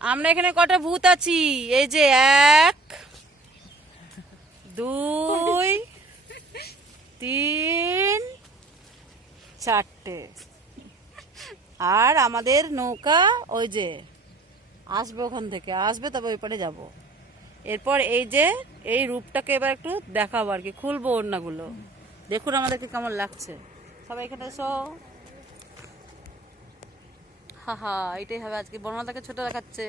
আমরা এখানে কটা ভূত আছি? এই যে 1 2 3 4টে। আর আমাদের নৌকা ওই যে আসবে, ওখান থেকে আসবে, তবে ওই পারে যাবো। এরপর এই যে এই রূপটাকে এবার একটু দেখাবো আর কি, খুলবো ওড়নাগুলো। দেখুন আমাদেরকে কেমন লাগছে। সবাই এখানে এসো। হা হা, এটাই হবে আজকে। বনলতাকে ছোট দেখাচ্ছে।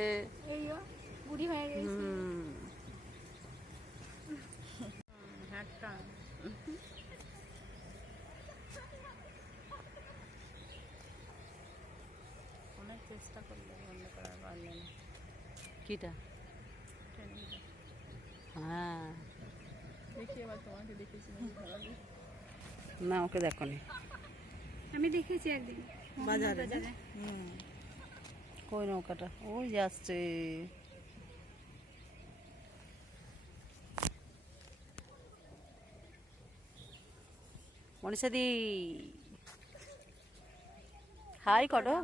অনেক চেষ্টা করলে বন্ধ করার পারলেন। কিটা? হ্যাঁ, না ওকে দেখনি, আমি দেখেছি একদিন বাজারে। কই নৌকাটা? ওই যাচ্ছে। মনীষাদি হাই করো,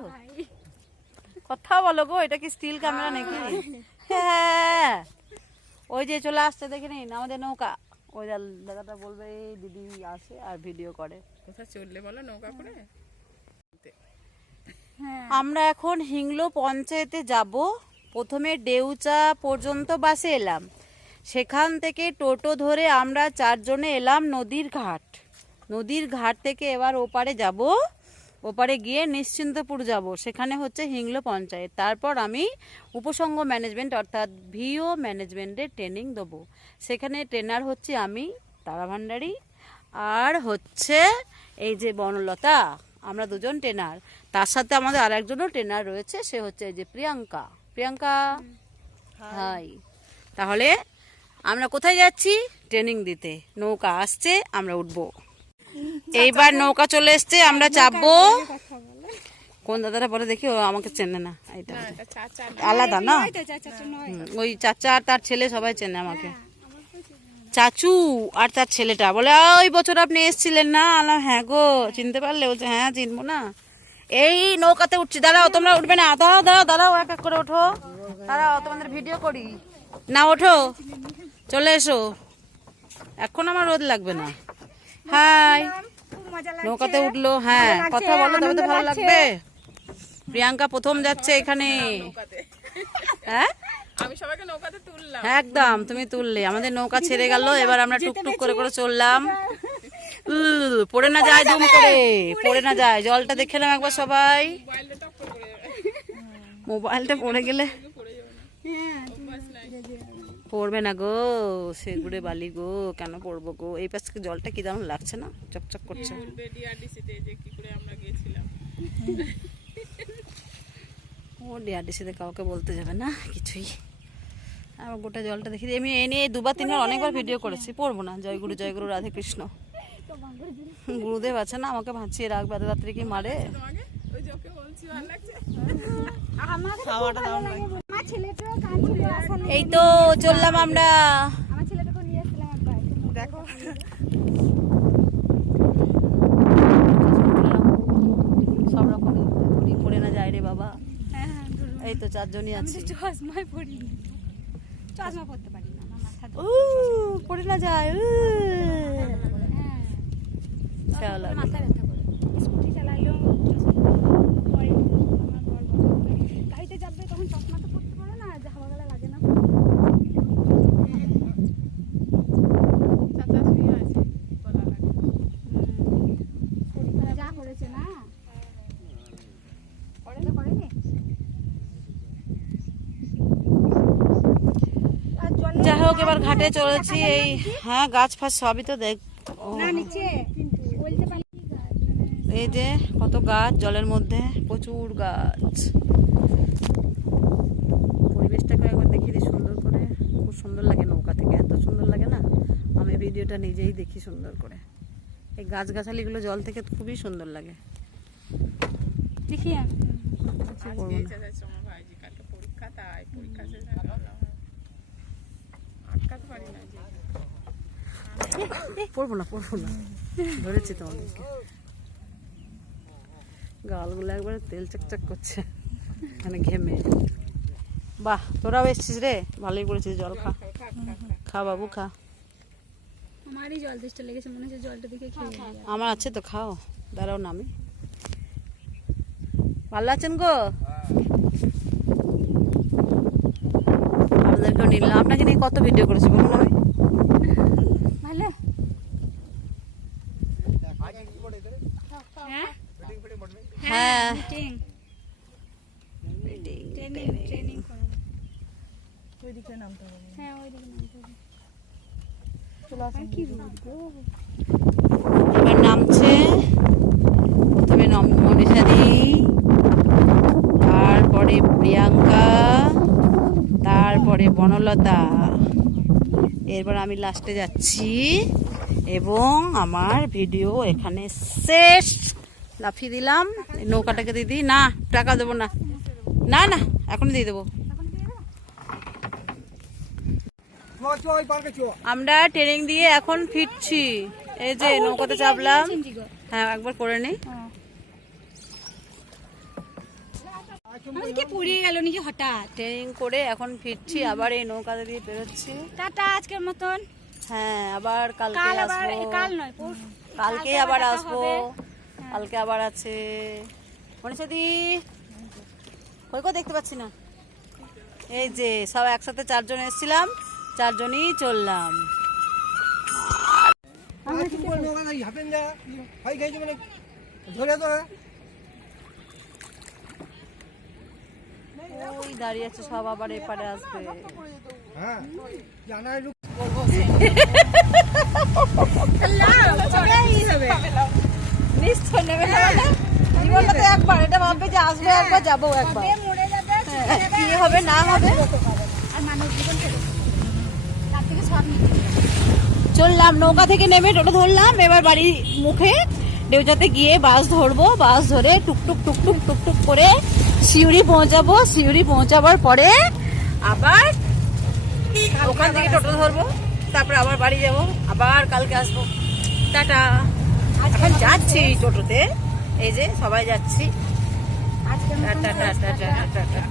কথা বলো গো। এটা কি স্টিল ক্যামেরা নাকি? হ্যাঁ, ওই যে চলে আসছে, দেখে নিন আমাদের নৌকা। ওই দাদাটা বলবে এই দিদি আসে আর ভিডিও করে। কোথায় চললে বলো নৌকা করে? আমরা এখন হিংলো পঞ্চায়েতে যাব। প্রথমে ডেউচা পর্যন্ত বাসে এলাম, সেখান থেকে টোটো ধরে আমরা 4 জনে এলাম নদীর ঘাট। নদীর ঘাট থেকে এবার ওপারে যাব, ওপারে গিয়ে নিশ্চিন্তপুর যাব, সেখানে হচ্ছে হিংলো পঞ্চায়েত। তারপর আমি উপসংঘ ম্যানেজমেন্ট অর্থাৎ ভিও ম্যানেজমেন্টের ট্রেনিং দেবো। সেখানে ট্রেনার হচ্ছে আমি, তারা ভান্ডারী, আর হচ্ছে এই যে বনলতা। আমরা 2 জন ট্রেনার, তার সাথে আমাদের আর একজনও ট্রেনার রয়েছে, সে হচ্ছে এই যে প্রিয়াঙ্কা। প্রিয়াঙ্কা হাই। তাহলে আমরা কোথায় যাচ্ছি? ট্রেনিং দিতে। নৌকা আসছে, আমরা উঠবো। এইবার নৌকা চলে এসছে, আমরা চাপবো। কোন দাদাটা বলে দেখি, ও আমাকে চেনে না। এটা আলাদা না, ওই চাচা আর তার ছেলে সবাই চেনে আমাকে। চাচু আর তার ছেলেটা বলে ওই বছর আপনি এসেছিলেন না? আলাম হ্যাঁ গো, চিনতে পারলে? বলছে হ্যাঁ চিনবো না। এই নৌকাতে উঠছি, দাঁড়াও তোমরা উঠবে না, দাঁড়াও দাঁড়াও দাঁড়াও, এক এক করে ওঠো, দাঁড়াও তোমাদের ভিডিও করি না, ওঠো চলে এসো, এখন আমার রোদ লাগবে না। হাই, নৌকাতে উঠলো। হ্যাঁ, কথা বলো তবে তো ভালো লাগবে। প্রিয়াঙ্কা প্রথম যাচ্ছে এখানে। হ্যাঁ, আমি সবাইকে নৌকাতে তুললাম। একদম তুমি তুললে, আমাদের নৌকা ছেড়ে গেল। এবার আমরা টুকটুক করে করে চললাম। পড়ে না যায়, দুম করে পড়ে না যায়। জলটা দেখে নাও একবার সবাই। মোবাইলটা পড়ে গেলে পড়বে না গো, সেগুড়ে বালি গো, কেন পড়বো গো? এই পাশ থেকে জলটা কি দারুণ লাগছে না, চকচক করছে। ও ডিআরডিসিতে কাউকে বলতে যাবে না কিছুই। আমার গোটা জলটা দেখি। আমি এ নিয়ে 2-3বার অনেকবার ভিডিও করেছি, পড়বো না। জয়গুরু জয়গুরু রাধে কৃষ্ণ। গুরুদেব আছে না, আমাকে ভাঁচিয়ে রাখবে, এত রাত্রে কি মারে। এই তো চললাম আমরা। দেখো সব রকম পড়ে না যায় রে বাবা। এই তো 4 জনই আছি। চশমায় পড়ি, চশমা পড়তে পারি না, আমার মাথা পড়ে না যায়। মাথা ব্যথা করে। স্কুটি চালাইলেও পরে আমার বর গাড়িতে যাবে, তখন চশমা তো পড়তে পারো না, যে হাওয়া গেলে লাগে না। যা করেছে না করেনি। যাই হোক, এবার ঘাটে চলেছি। এই হ্যাঁ, গাছ ফাছ সবই তো দেখ। এই যে কত গাছ জলের মধ্যে, প্রচুর গাছ। পরিবেশটাকে একবার দেখিয়ে দিই সুন্দর করে। খুব সুন্দর লাগে নৌকা থেকে, এত সুন্দর লাগে না। আমি ভিডিওটা নিজেই দেখি সুন্দর করে। এই গাছগাছালিগুলো জল থেকে খুবই সুন্দর লাগে। দেখি পড়বো না পড়বো না, ধরেছি তোমাদেরকে। গালগুলো একবারে তেল চকচক করছে, মানে ঘেমে। বাহ, তোরাও এসছিস রে, ভালোই করেছিস। জল খা, খা বাবু খা। আমারই জল তেষ্টা লেগেছে, মনে হচ্ছে জলটা দেখে খেয়ে নিই। আমার আছে তো, খাও। দাঁড়াও নামে। ভালো আছেন গো? আপনাদেরকেও নিলাম। আপনাকে নিয়ে কত ভিডিও করেছি বলুন আমি। ভালো। হ্যাঁ হ্যাঁ, মিটিং ট্রেনিং করা। ওইদিকে নামতে হবে। হ্যাঁ ওইদিকে নামতে হবে। চলে কি বলবো? এবার নামছে প্রথমে মনীষাদি, তারপরে প্রিয়াঙ্কা, তারপরে বনলতা, এরপর আমি লাস্টে যাচ্ছি এবং আমার ভিডিও এখানে শেষ। লাফিয়ে দিলাম। এই নৌকাটাকে দিয়ে দিই। না, টাকা দেবো না, না না, এখনই দিয়ে দেবো। আমরা ট্রেনিং দিয়ে এখন ফিরছি। এই যে নৌকাতে চাপলাম। হ্যাঁ, একবার করে নিই। আমাদেরকে পুড়িয়ে গেল নাকি হঠাৎ। ট্রেনিং করে এখন ফিরছি, আবার এই নৌকাতে দিয়ে বেরোচ্ছি। টাটা আজকের মতন। হ্যাঁ, আবার কালকে কাল আবার আসবো। কাল নয় পরশু। কালকে আবার আসবো। কালকে আবার আছে। মনীষাদি কই কই দেখতে পাচ্ছি না। এই যে সব একসাথে 4 জন এসেছিলাম, 4 জনই চললাম। ওই দাঁড়িয়ে আছে, সব আবার এপারে আসবে। নিশ্চয় নেবে না, জীবনটাতে একবার এটা ভাববে যে আসবে একবার, যাবো একবার। কি হবে না হবে। আর মানব জীবন ছিল তার থেকে সব নিতে। চললাম, নৌকা থেকে নেমে টোটো ধরলাম। এবার বাড়ির মুখে দেউজাতে গিয়ে বাস ধরবো। বাস ধরে টুকটুক টুকটুক টুকটুক করে সিউড়ি পৌঁছাবো। সিউড়ি পৌঁছাবার পরে আবার ওখান থেকে টোটো ধরবো, তারপরে আবার বাড়ি যাবো, আবার কালকে আসবো। টাটা। এখন যাচ্ছি টোটোতে, এই যে সবাই যাচ্ছি। Tata tata tata tata.